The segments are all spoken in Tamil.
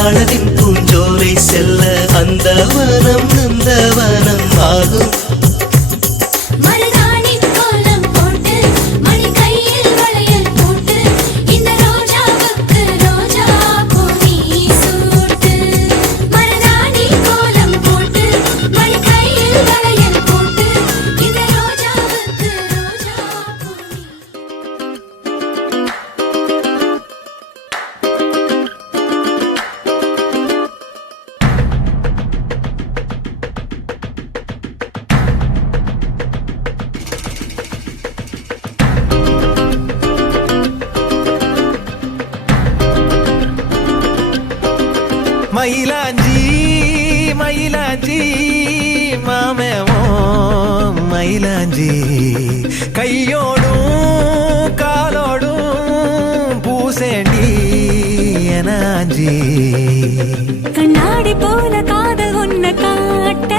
அழகின் பூஞ்சோலை செல்ல அந்த வனம் நந்தவனம் ஆகும். மயிலாஞ்சி மயிலாஞ்சி மாமேவோ மயிலாஞ்சி கையோடும் காலோடும் பூசேண்டி எனாஞ்சி கண்ணாடி போல காதல் உன்னை காட்ட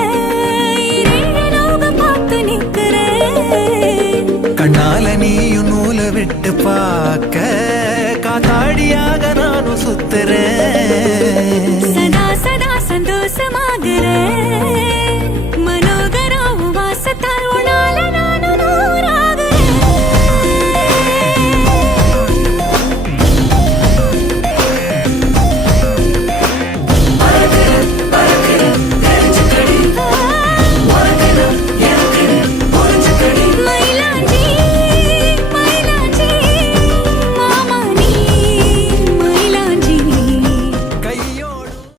பார்த்து நிற்கிறேன். கண்ணால நீயும் நூலை விட்டு பார்க்க